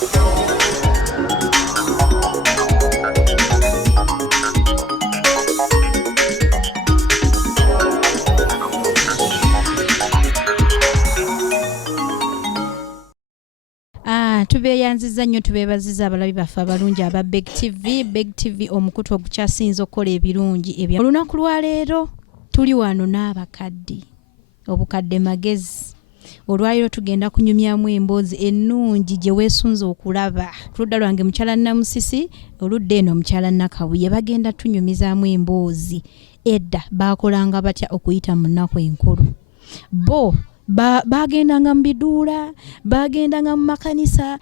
Tubeeyanziza nnyo tubeebaziza abalabi baffe abalungi aba Beg TV omukutu ogukyasinza okukola ebirungi ebya olunaku lwa leero tuli wano n'abakadde obukadde magezi olwaliro tugenda kunyumyamu emboozi ennungi gye weesunze okulaba tuludda lwange mukyala Namusisi oludda eno mukyala Nakabuye bagenda tunyumizaamu emboozi edda baakolanga batya okuyita mu nnaku enkulu bo bagendanga mu biduula bagendanga mu makanisa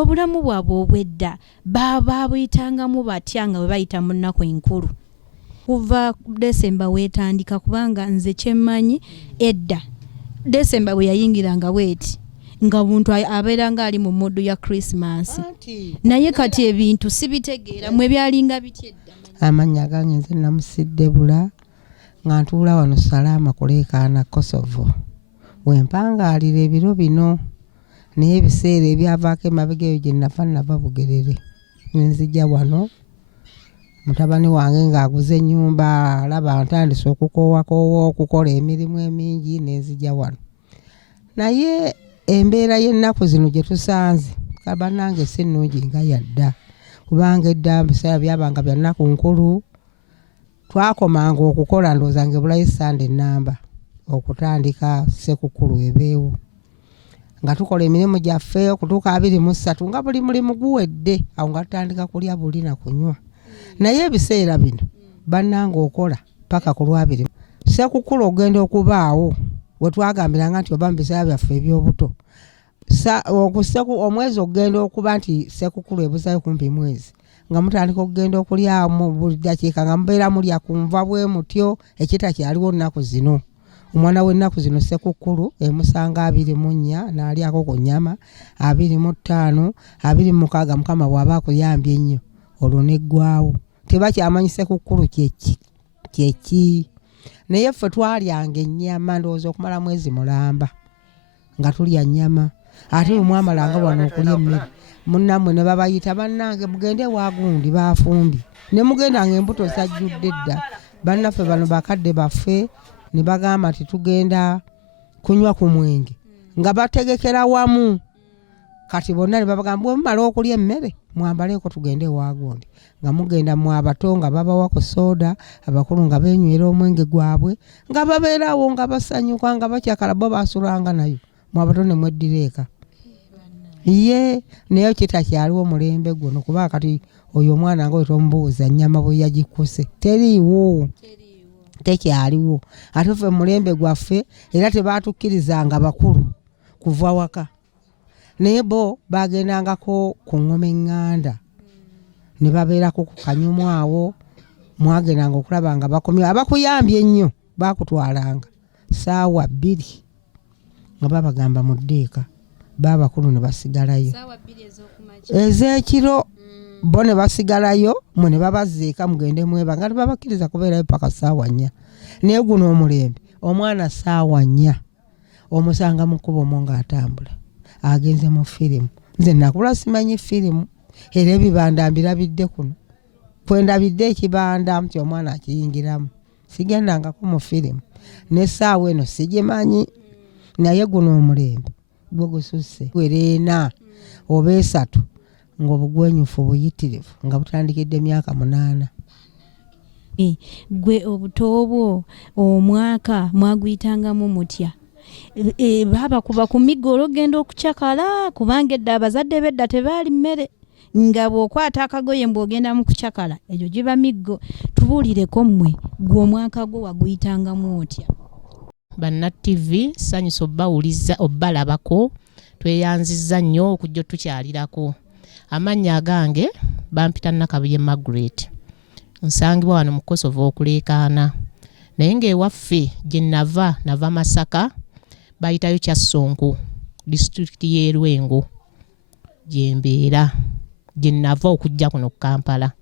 obulamu bwabwe obwedda babuyitangamu batya nga bwe bayita mu nnaku enkulu kuva Desemba weetandika kubanga nze kyemmanyi edda Desemba bwe yayingiranga bweti nga muntu abeeranga ali mu mmodu ya Christmas naye kati ebintu sibitegeera mwe byalinga bityedda amanya gange nze Namusidde bula nga ntuula wano Salama kuleekaana Kosovo wempangaalira ebiro bino naye ebiseera ebyavaako emabega eyo gye nava Bugerere nenzija wano mutabani wange ng'aguze ennyumba alaba ntandise okukoowakoowa okukola emirimu emingi nenzija wano naye embeera y'ennaku zino gye tusanze kabannange si nnungi nga yadda kubanga edda biseera byabanga bya nnaku nkulu twakomanga okukola ndowooza ng'ebulayo Sande ennamba okutandika Ssekukkulu ebeewo nga tukola emirimu gyaffe okutuuka 23 nga buli mulimu guwedde awo nga tutandika kulya buli na kunywa naye ebiseera bino bannange okola paka ku Lwabiri Ssekukkulu ogenda okubaawo we twagambiranga nti oba mu biseera byaffe eby'obuto omwezi ogenda okuba nti Ssekukkulu ebuzayo kumpi mwezi nga mutandika okugenda okulya mu buli ddakiika nga mubeera mulya kunva bwe mutyo ekitakyaliwo nnaku zino omwana w'ennaku zino Ssekukkulu emusanga 24 n'alyako ku nnyama 25 26 Mukama bw'aba akuyambye ennyo olwo neggwawo tebakyamanyi Ssekukkulu kyeki naye ffe twalyanga ennyama ndowooza okumala mwezi mulamba nga tulya nnyama ate bwe mwamalanga wano okulya emmere munnammwe ne babayita bannange mugende waagundi baafumbi ne mugendanga embuto zajjudde dda bannaffe bano bakadde baffe ne bagamba nti tugenda kunywa ku mwenge nga bategekera wamu kati bonna ne babagamba bwe mumala okulya emmere mwambaleeko tugende waagundi nga mugenda mu abato nga babawa ku sooda abakulu nga beenywera omwenge gwabwe nga babeerawo nga basanyuka nga bakyakala bo baasulanga nayo mu abato ne mweddira eka ye naye kitakyaliwo mulembe guno kuba kati oyo omwana nga oyo tomubuuza nnyama bwe yagikuse teriiwo tekyaliwo ate ffe mulembe gwaffe era tebaatukkirizanga bakulu kuva waka naye bo bagendangako ku ngoma eŋŋanda ne babeerako ku kanyumu awo mwagendanga okulaba nga bakomye abakuyambye ennyo baakutwalanga ssaawa 2 nga babagamba mu ddeeka baabakulu ne basigalayo ez'ekiro bo ne basigalayo mwe ne babazzeeka mugende mweba nga tebabakkiriza kubeerayo paka ssaawa 4 naye guno omulembe omwana ssaawa 4 omusanga mu kkubo omwo ng'atambula agenze mu firimu nze nakula simanyi firimu era ebibanda mbirabidde kuno kwendabidde ekibanda nti omwana akiyingiramu sigendangako mu firimu n'essaawa eno sigimanyi naye guno omulembe gwe gususse wereena oba 3 ng'obugwenyufu buyitirivu nga butandikidde emyaka 8 gwe obuto obwo omwaka mwagwitangamu mutya baba kuba ku miggo olw'ogenda okucakala kubanga edda abazadde bedda tebaali mmere nga bw'okwata akagoye mbw'ogenda mu kucakala egyo giba miggo tubuulireko mmwe gwe omwaka gwo wagwitangamu otya Banna TV sanyusa obbawuliza obbalabako tweyanzizza nnyo okujja tukyalirako amannya agange bampita Nakabuye Margaret nsangibwa wano mu Kosovo okuleekaana naye ng'ewaffe gye nava Masaka bayitayo Kyasonko disitulikiti y'e Lwengo gye mbeera gye nava okujja kuno Kampala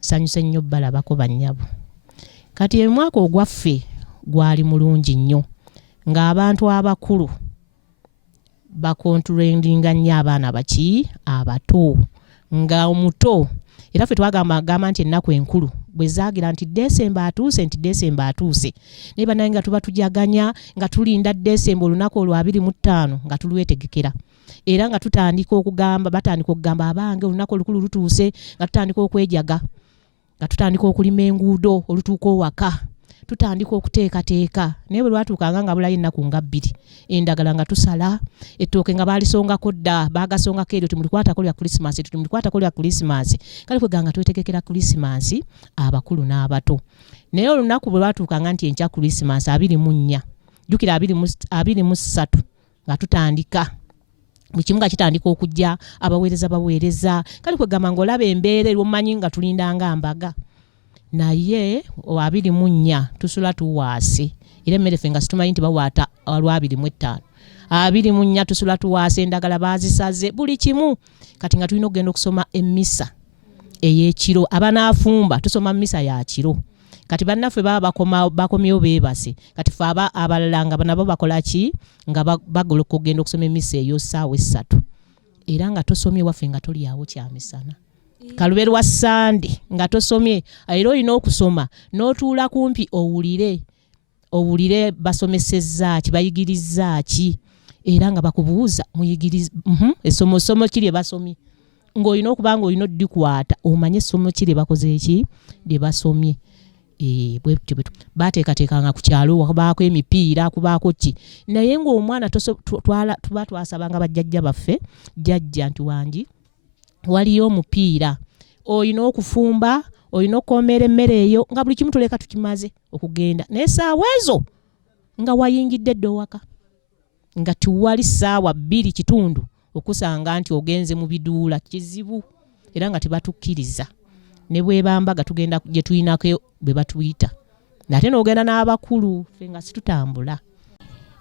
sanyuse nnyo balabako bannyabo kati omwaka ogwaffe gwali mulungi nnyo ng'abantu abakulu bakontrolinga nnyo abaana baki abato nga omuto era ffe twagamba nti ennaku enkulu bwe zaagira nti Desemba atuuse naye banaye nga tuba tujaganya nga tulinda Desemba olunaku olwo 25 nga tulwetegekera era nga batandika okugamba abange olunaku olukulu lutuuse nga tutandika okwejaga nga tutandika okulima enguudo olutuuka owaka tutandika okuteekateeka naye bwe lwatuukanga nga bulayo ennaku nga 2 endagala nga tusala ettooke nga baalisongako dda baagasongako eryo timulikwatako lya Krisimansi kale kweganga twetegekera Krisimansi abakulu n'abato naye olunaku bwe lwatuukanga nti enkya Krisimansi 24 jjukira 23 nga tutandika buli kimu nga kitandika okujja abaweereza kale kwegamba ng'olaba embeera erwomanyi nga tulindanga mbaga naye 24 tusula tuwaase era emmere ffe nga situmanyi nti bawaata olwa 25 24 tusula tuwaase endagala baazisaze buli kimu kati nga tulina okugenda okusoma emmisa ey'ekiro abanaafumba tusoma mmisa ya kiro kati bannaffe baba bakomyewo beebase kati ffe abalala nga nabo bakola ki nga bagoloka okugenda okusoma emmisa eyo ssaawa 3 era nga tosomye waffe nga tolyawo kyamisana kalube lwa Sande nga tosomye era olina okusoma n'otuula kumpi owulire basomesezza ki bayigirizza ki era nga bakubuuza muyigiriza essomo kiri basomye ng'olina okuba nga olina oddikwata omanye essomo kiri bakoze eki lye basomye baateekateekanga ku kyalo wakubaako emipiira kubaako ki naye ng'omwana tuba twasabanga bajjajja baffe jjajja nti wangi waliyo omupiira olina okufumba olina okukoomera emmere eyo nga buli kimu tuleka tukimaze okugenda naye saawa ezo nga wayingidde dda owaka nga tiwali ssaawa 2 kitundu okusanga nti ogenze mu biduula kizibu era nga tebatukkiriza ne bwebambaga tugenda gye tuyinako bwe batuyita nate n'ogenda n'abakulu ffe nga situtambula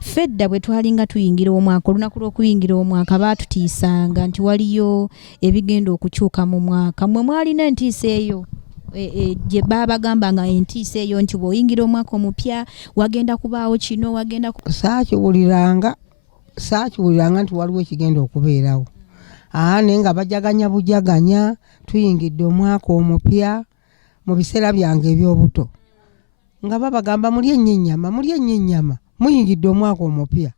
fedda bwe twalinga tuyingira omwaka olunaku lw'okuyingira omwaka baatutiisanga nti waliyo ebigenda okukyuka mu mwaka mmwe mwalina entiisa eyo gye baabagamba nga entiisa eyo nti bw'oyingira omwaka omupya wagenda kubaawo kino wagenda saakiwuliranga nti waliwo ekigenda okubeerawo naye nga bajaganya bujaganya tuyingidde omwaka omupya mu biseera byange eby'obuto nga babagamba mulye ennyama muyingidde omwaka omupya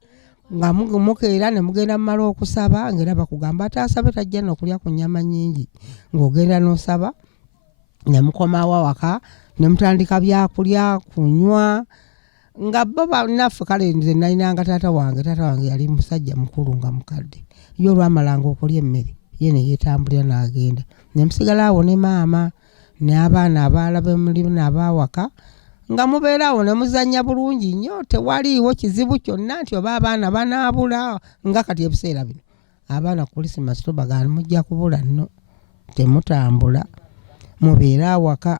nga mukeera ne mugenda mumala okusaba ng'era bakugamba ataasabe tajja n'okulya ku nnyama nnyingi ng'ogenda n'osaba ne mukomawo awaka ne mutandika byakulya kunywa nga bo bannaffe kale nze nalinanga taata wange yali musajja mukulu nga mukadde ye olwamalanga okulya emmere ye ne yeetambulira n'agenda ne musigala awo ne maama n'abaana abalala bemuli n'abaawaka nga mubeerawo ne muzannya bulungi nnyo tewaliiwo kizibu kyonna nti oba abaana banaabula nga kati ebiseera bino abaana ku Krisimansi tubagana mujja kubula nno temutambula mubeera awaka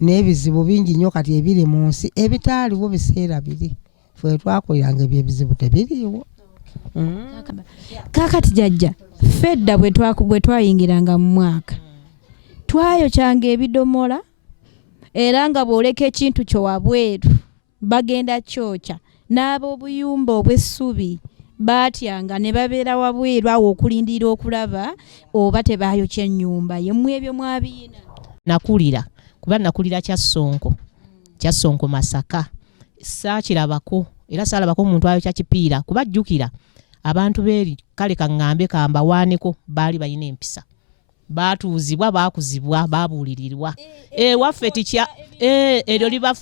n'ebizibu bingi nnyo kati ebiri mu nsi ebitaaliwo biseera biri ffe twakuliranga ebyo ebizibu tebiriiwo kaakati jjajja fedda bwe twayingiranga mu mwaka twayokyanga ebidomola era nga bw'oleka ekintu kyo wabweru bagenda kyokya n'ab'obuyumba obw'essubi baatyanga ne babeera wabweru awo okulindira okulaba oba tebaayokya ennyumba yemmwe ebyo mwabiyina kuba nakulira Kyasonko Masaka saakirabako era saalabako omuntu ayokya kipiira kuba jjukira abantu beeri kale kaŋŋambe kambawaaneko baali balina empisa baatuuzibwa baakuzibwa baabuulirirwa waffe tikya eryo liba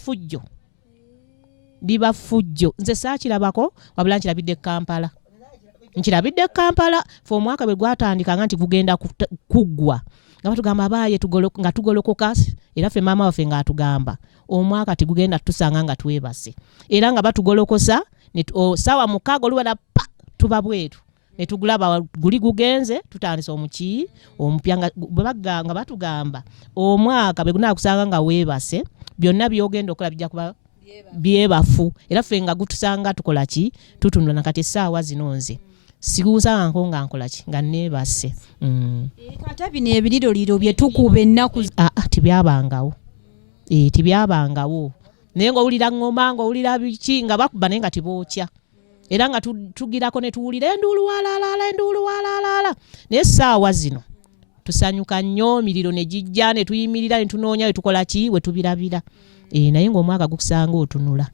ffujjo nze saakirabako wabula nkirabidde Kampala fe omwaka bwe gwatandikanga nti gugenda kuggwa nga batugamba abaaye nga tugolokoka era ffe maama waffe ng'atugamba omwaka tigugenda tusanga nga twebase era nga batugolokosa saawa 6 oluwala tuba bweru ne tugulaba guli gugenze tutandise omupya nga batugamba omwaka bwe gunaakusanga nga weebase byonna byogenda okola bijja kuba byebafu era ffe nga gutusanga tukola ki tutunula nakati essaawa zino nze siguusanganko nga nkola ki nga neebase kata bino ebiriroliro bye tukuba ennaku tibyabangawo naye ng'owulira ngoma ng'owulira biki nga bakuba naye nga tibookya era nga tugirako ne tuwulira enduulu walaala naye saawa zino tusanyuka nnyo, miriro ne gijja ne tuyimirira ne tunoonya tukola ki we tubirabira. Naye ng'omwaka gukusanga otunula.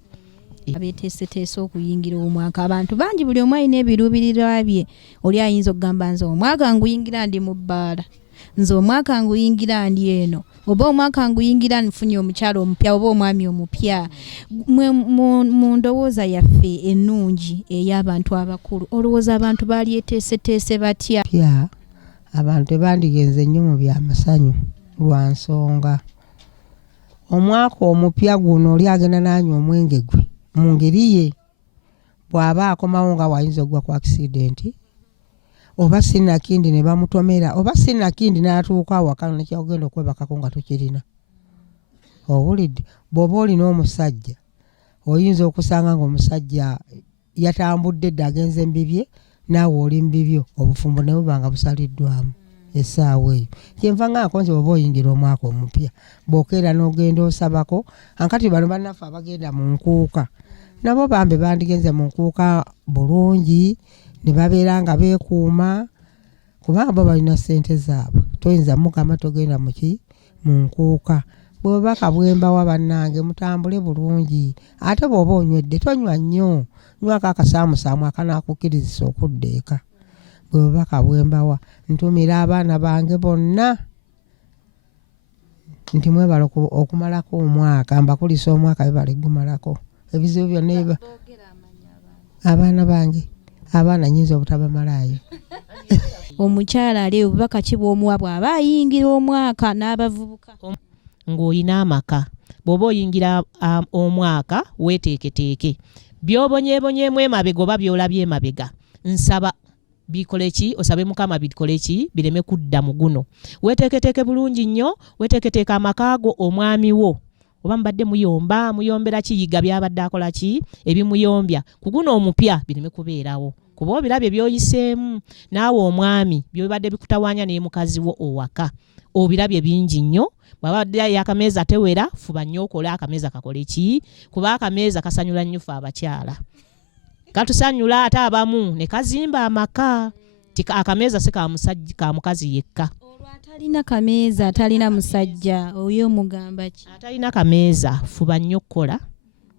Abeeteeseteese okuyingira omwaka, abantu bangi buli omu alina ebiruubirirwa bye. Oli ayinza okugamba nze omwaka nguyingira ndi mu bbaala, nze omwaka nguyingira ndi eno, oba omwaka nguyingira nfunye omukyalo omupya oba omwami omupya. Mu ndowooza yaffe ennungi ey'abantu abakulu, olowooza abantu balyeteeseteese batya? Abantu tebandigenze nnyo mu byamasanyu lwa nsonga omwaka omupya guno oli agenda n'anywa omwenge gwe mu ngeri ye, bw'aba akomawo nga wayinza okugwa ku accident oba sinakindi ne bamutomera oba sinakindi n'atuuka awaka nekyagenda okwebakako nga tukirina. Owulidde, bw'oba olina omusajja oyinza okusanga ng'omusajja yatambudde dda agenze mu bibye, naawe oli mu bibyo, obufumbo ne buba nga busaliddwamu essaawa eyo. Kyenva ngaako nti oba oyingira omwaka omupya bw'okeera n'ogenda osabako. Ankati bano bannaffe abagenda mu nkuuka nabo bambi bandigenze mu nkuuka bulungi ne babeera nga beekuuma kubanga bo balina ssente zaabwe. Toyinza mugamba togenda mu nkuuka. Bw'obaka bwembawa bannange mutambule bulungi. Ate bw'oba onywedde tonywa nnyo, nywako akasaamusaamu akanaakukirizisa okudda eka. Bw'obaka bwembawa ntumira abaana bange bonna nti mwebala okumalako omwaka, mbakulisa omwaka bibale gumalako ebizibu byonna abaana bange, abaana nyinza obutabamalayo. Omukyala ali obubaka ki bw'omuwa bw'aba ayingira omwaka n'abavubuka? Ng'olina amaka, bw'oba oyingira omwaka weeteeketeeke, by'obonyeebonyeemu emabega oba by'olabye emabega, nsaba bikole ki, osabe Mukama bikole ki, bireme kudda mu guno. Weeteeketeeke bulungi nnyo, weeteeketeeke amaka go omwami wo, oba mubadde muyombera kiyiga byabadde akola ki, ebimuyombya ku guno omupya bireme kubeerawo. Kuba obirabye by'oyiseemu naawe omwami byobadde bikutawaanya ne mukazi wo owaka, obirabye bingi nnyo. Bwabadde akameeza tewera, fuba nnyo okole akameeza kakole ki, kuba akameeza kasanyula nnyo ffe abakyala. Katusanyula ate abamu ne kazimba amaka. Akameeza si ka musajja, ka mukazi yekka. Atalina kameeza, atalina musajja, oyo mugamba ki? Atalina kameeza, fuba nnyo kukola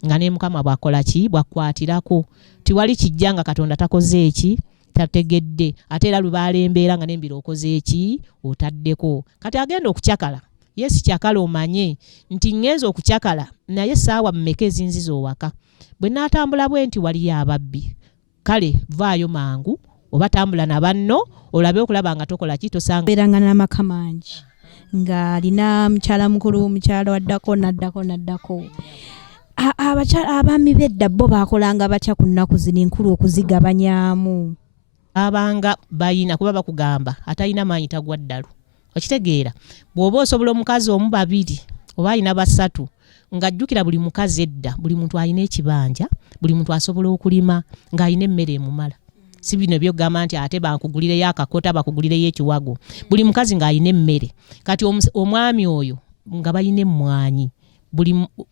nga ne Mukama bw'akola ki, bw'akwatirako. Tiwali kijja nga Katonda takoze eki, tategedde. Ate era lubaalembeera nga n'embiro okoze eki, otaddeko. Kati agenda okukyakala. Yes, kyakala omanye nti ngenza okukyakala naye saawa mmeka ezinziza owaka. Bwe naatambula bwe nti waliyo ababbi, kale vaayo mangu oba tambula na banno olabe okulaba nga tokola ki, tosanga beeranga n'amaka mangi nga alina mukyala mukulu, mukyala waddako. Abaami b'edda bo baakolanga batya ku nnaku zino enkulu okuzigabanyaamu? Abanga bayina kuba bakugamba atalina maanyi tagwa ddalu. Okitegeera, bw'oba osobola omukazi omu babiri oba alina basatu, ng'ajjukira buli mukazi edda, buli muntu alina ekibanja, buli muntu asobola okulima ng'alina emmere emumala. Si bino byogamba nti ate bankugulireyo akakota bakugulireyo ekiwago. Buli mukazi ng'alina emmere. Kati omwami oyo nga balina emmwanyi.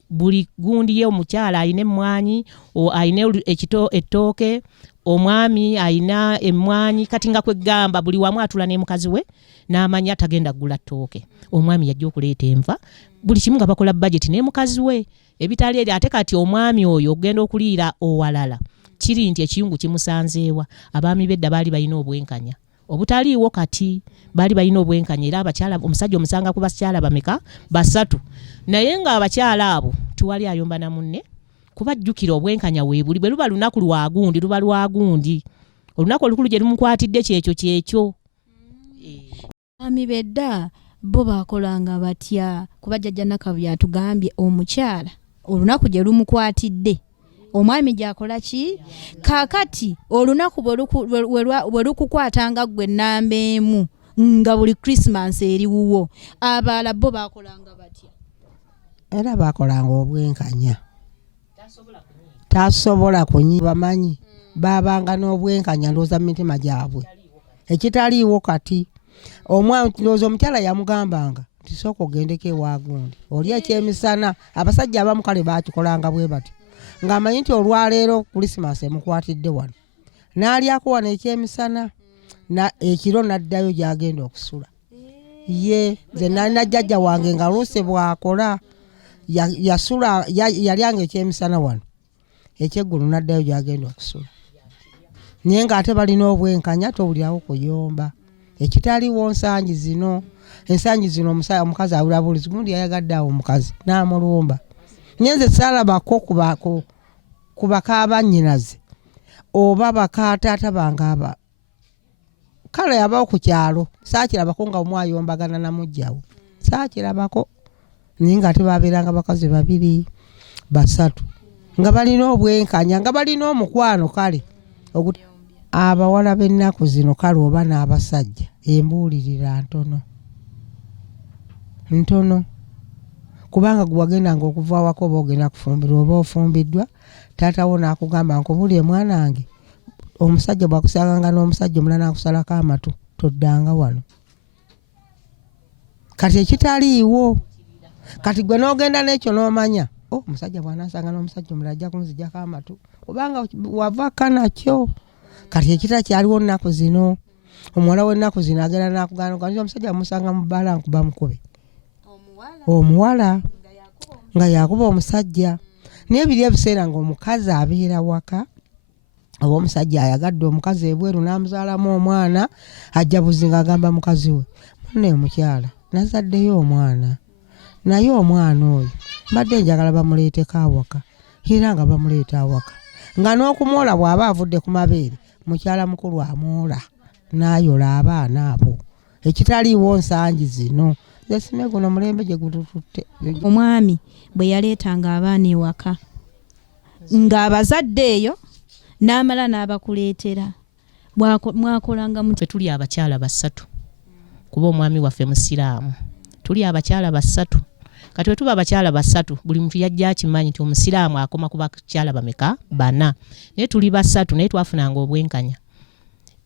Buli gundi ye omukyala alina emmwanyi, alina ettooke, omwami alina emmwanyi. Kati nga kwegamba buli wamu atula ne mukazi we n'amanya tagenda kugula ttooke. Omwami yajja okuleeta enva, buli kimu nga bakola budget ne mukazi we. Ebitali eri ate kati omwami oyo ogenda okuliira owalala. Kiri nti ekiyungu kimusanzeewa. Abaami b'edda baali balina obwenkanya. Obutaliiwo kati baali balina obwenkanya era abakyala omusajja omusanga ku bakyala bameka? Basatu. Naye nga abakyala abo tiwali ayomba na munne kuba jjukira obwenkanya weebuli. Bwe luba lunaku lwagundi luba lwagundi. Olunaku olukulu gye lumukwatidde kyekyo. Abaami b'edda bo baakolanga batya? Kuba jjajja Nakabya atugambye omukyala olunaku gye lumukwatidde omwami gy'akola ki? Kaakati olunaku bwe lukukwatanga ggwe nnamba emu nga buli Christmas eri wuwo, abaala bo baakolanga batya? Era baakolanga obwenkanya. Tasobola kunyiba bamanyi. Baabanga n'obwenkanya ndowooza mu mitima gyabwe. Ekitaliiwo kati. Ndowooza omukyala yamugambanga nti sooka ogendeko ewa gundi. Oli ekyemisana, abasajja abamu kale baakikolanga bwe bati. ng'amanyi nti olwaleero Kulisimasi emukwatidde wano n'alyako wano ekyemisana ekiro n'addayo gy'agenda okusula. Ye nze nalina jjajja wange nga luusi bw'akola yasula yalyanga ekyemisana wano ekyeggulu n'addayo gy'agenda okusula. Naye ng'ate balina obwenkanya towulirawo kuyomba ekitaliwo ensangi zino. Ensangi zino omukazi awulira bulizi gundi yayagadde awo omukazi n'amulumba. Naye nze saalabako ku bakabannyinaze oba bakataata bange aba kale yabawo ku kyalo saakirabako nga omwayombagana na mujjawo saakirabako. Naye ng'ate babeeranga bakazi 2 3 nga balina obwenkanya nga balina omukwano. Kale abawala b'ennaku zino kale oba n'abasajja embuulirira ntono kubanga gwe wagendanga okuva awaka oba ogenda kufumbirwa oba ofumbiddwa taatawo n'akugamba nkubulye mwana wange omusajja bw'akusanganga n'omusajja omulala n'akusalako amatu toddanga wano. Kati ekitaliiwo kati gwe n'ogenda n'ekyo n'omanya omusajja bw'anaasanga n'omusajja omulala ajja kunzijjako amatu kubanga wavaka nakyo. Kati ekitakyaliwo nnaku zino omuwala w'ennaku zino agenda n'akugamba omusajja musanga mu bbaala nkuba mukube omuwala nga yakuba omusajja. Naye biri ebiseera ng'omukazi abeera waka oba omusajja ayagadde omukazi ebweru n'amuzaalamu omwana ajja buzinga agamba mukazi we munne omukyala nazaddeyo omwana naye omwana oyo mbadde njagala bamuleeteko awaka era nga bamuleeta awaka nga n'okumwola bw'aba avudde ku mabeere mukyala mukulu amwola n'ayola abaana abo. Ekitaliiwo nsangi zino zesime guno mulembe gye gutututte. Omwami bwe yaleetanga abaana ewaka ng'abazadde eyo n'amala n'abakuleetera mwakolanga mu tuli abakyala 3 kuba omwami waffe musiraamu tuli abakyala 3 kati wetuba abakyala 3 buli muntu yajja akimanyi nti omusiraamu akoma ku bakyala bameka 4 naye tuli 3 naye twafunanga obwenkanya.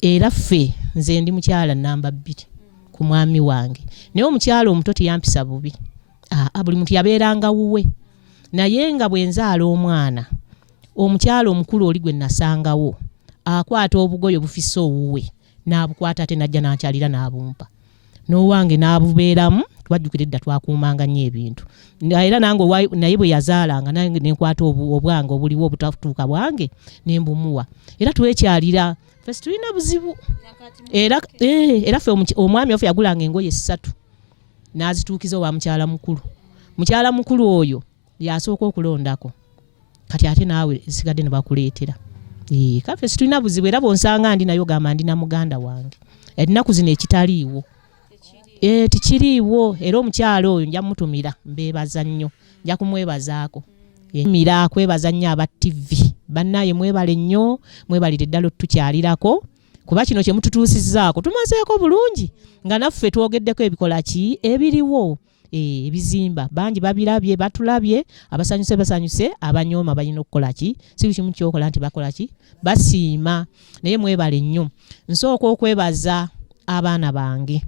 Era ffe nze ndi mukyala namba 2 ku mwami wange naye omukyala omuto teyampisa bubi. Buli muntu yabeeranga wuwe naye nga bwenzaala omwana omukyala omukulu oli gwe nasangawo akwata obugoyo bufise owuwe n'abukwata ate najja n'akyalira n'abumpa n'owange n'abubeeramu twajjukira edda twakuumanga nnyo ebintu. Era nange naye bwe yazaalanga nange nenkwata obwange obuliwo obutatuuka bwange nembumuwa era twekyalira ffe tulina buzibu. Era ffe omwami waffe yagulanga engoye 3 n'azituukiza owa mukyala mukulu. Mukyala mukulu oyo yasooka okulondako kati ate naawe sigadde ne bakuleetera. Kaffe tulina buzibu era bonsanga ndi nayo gamba ndi na muganda wange ennaku zino ekitaliiwo tikiriiwo. Era omukyala oyo nja mutumira mbeebaza nnyo nja kumwebazaako mira kwebaza nnyo aba TV bannaye mwebale nnyo mwebalire ddala tukyalirako kuba kino kye mututuusizzaako tumazeeko bulungi nga naffe twogeddeko ebikola ki ebiriwo. Ebizimba bangi babirabye batulabye abasanyuse basanyuse abanyooma balina okukola ki si kimu kyokola nti bakola ki basiima. Naye mwebale nnyo. Nsooka okwebaza abaana bange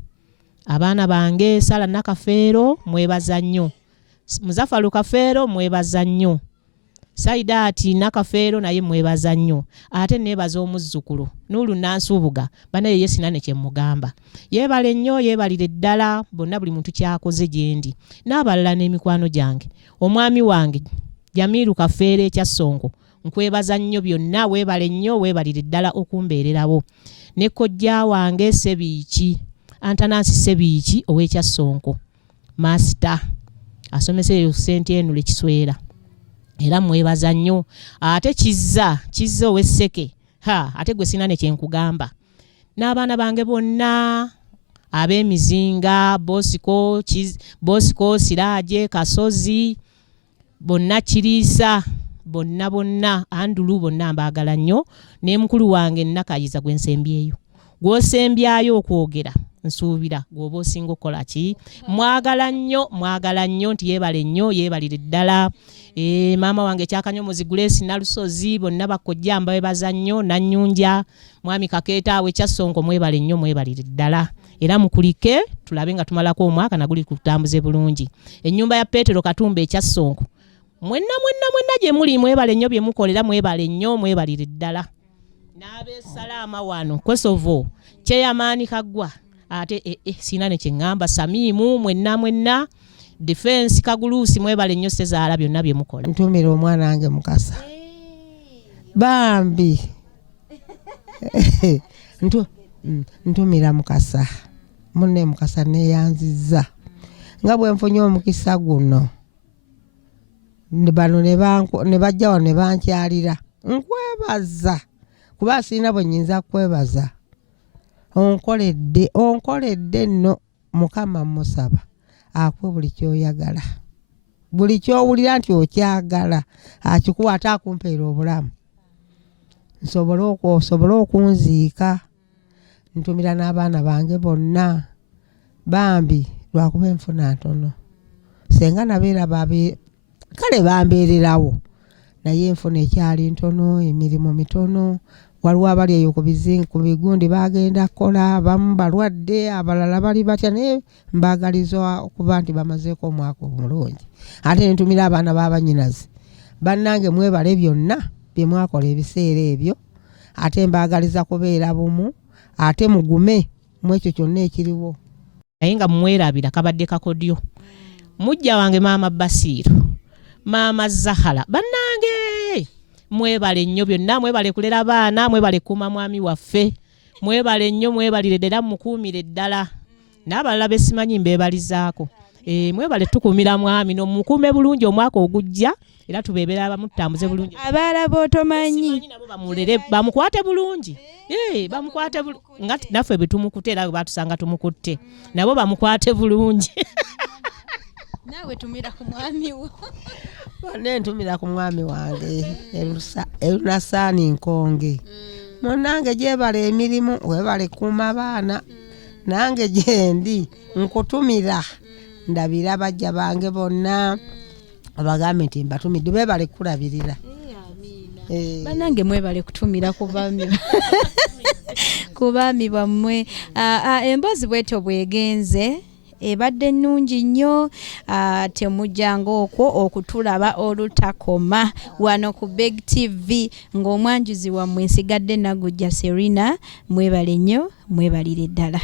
Sala Nakafeero mwebaza nnyo, Muzafalu Kafeero mwebaza nnyo, Saidaati Nakafeero naye mwebaza nnyo. Ate neebaza omuzzukulu Nulu Nansubuga banaye ye sinane kye mugamba. Yeebale nnyo yeebalire ddala bonna buli muntu kyakoze gyendi n'abalala n'emikwano gyange. Omwami wange Jamiru Kafeero ekyasonko nkwebaza nnyo byonna weebale nnyo weebalire ddala okumbeererawo. Ne kojja wange Sebiiki Antanansi Sebiiki ow'ekyasonko Master asomese sente enu lekiswera era mwebaza nnyo. Ate kizza ow'esseke ate gwe sinane kye nkugamba. N'abaana bange bonna ab'emizinga Bosiko Siraaje Kasozi bonna Kiriisa bonna Andulu bonna mbaagala nnyo. Ne mukulu wange Nakayiza gwe nsembyeyo gw'osembyayo okwogera nsuubira gwoba osinga okukola ki mwagala nnyo nti yeebale nnyo yeebalire ddala. Maama wange Kyakanyomozi Grace Nalusozi bonna bakojja mbeebaza nnyo. Nanyunja mwami Kakeeta we Kyasonko mwebale nnyo mwebalire ddala era mukulike tulabe nga tumalako omwaka naguli kutambuze bulungi. Ennyumba ya Petero Katumba Ekyasonko mwenna gye muli mwebale nnyo bye mukolera mwebale nnyo mwebalire ddala n'abeesalaama wano Kosovo Kyeyamaani Kaggwa ate sina ne kyeŋŋamba Samiimu mwenna Defense Kaguluusi mwebale nnyo Sezaala byonna bye mukola. Ntumira omwana wange Mukasa bambi ntumira Mukasa munne Mukasa neyanziza nga bwe nfunye omukisa guno bano ne bajja wano ne bankyalira nkwebaza kuba sirina bwe nnyinza kwebaza onkoledde nno Mukama musaba akwe buli kyoyagala buli kyowulira nti okyagala akikuwa ate akumpeera obulamu nsobole okunziika ntumira n'abaana bange bonna bambi lwakuba enfuna ntono senga nabeera kale bambeererawo naye enfuna ekyali ntono emirimu mitono waliwo abali eyo ku bigundi bagenda kukola abamu balwadde abalala bali batya naye mbagaliza okuba nti bamazeeko omwaka omulungi ate nentumira abaana b'abanyinazi bannange mwebale byonna bye mwakola ebiseera ebyo ate mbagaliza kubeera bumu ate mugume mwekyo kyonna ekiriwo naye nga mwerabira kabadde kakodyo mujja wange maama Basiiru maama Zahala bannange mwebale nnyo byonna mwebale kulera baana mwebale kuuma mwami waffe mwebale nnyo mwebalire ddala mukuumire ddala n'abalala besimanyi mbebalizaako mwebale tukuumira mwami nomukuume bulungi omwaka ogujja era tubeebera abamu tutambuze bulungi abaala b'otomanyi nabo bamulere bamukwate bulungi bamukwate nga naffe betumukute era batusanga tumukutte nabo bamukwate bulungi naawe tumira ku mwami wo nentumira ku mwami wange Erunasaani Nkonge munange gyebala emirimu webale kuuma baana nange gyendi nkutumira ndabira bajja bange bonna abagambe nti mbatumidde bebale kulabirira bannange mwebale kutumira ku baami bammwe emboozi bwetyo bwegenze ebadde nnungi nnyo temujjanga okwo okutulaba olutakoma wano ku Big TV ng'omwanjuzi wammwe nsigadde Nagujja Serena mwebale nnyo mwebalire ddala.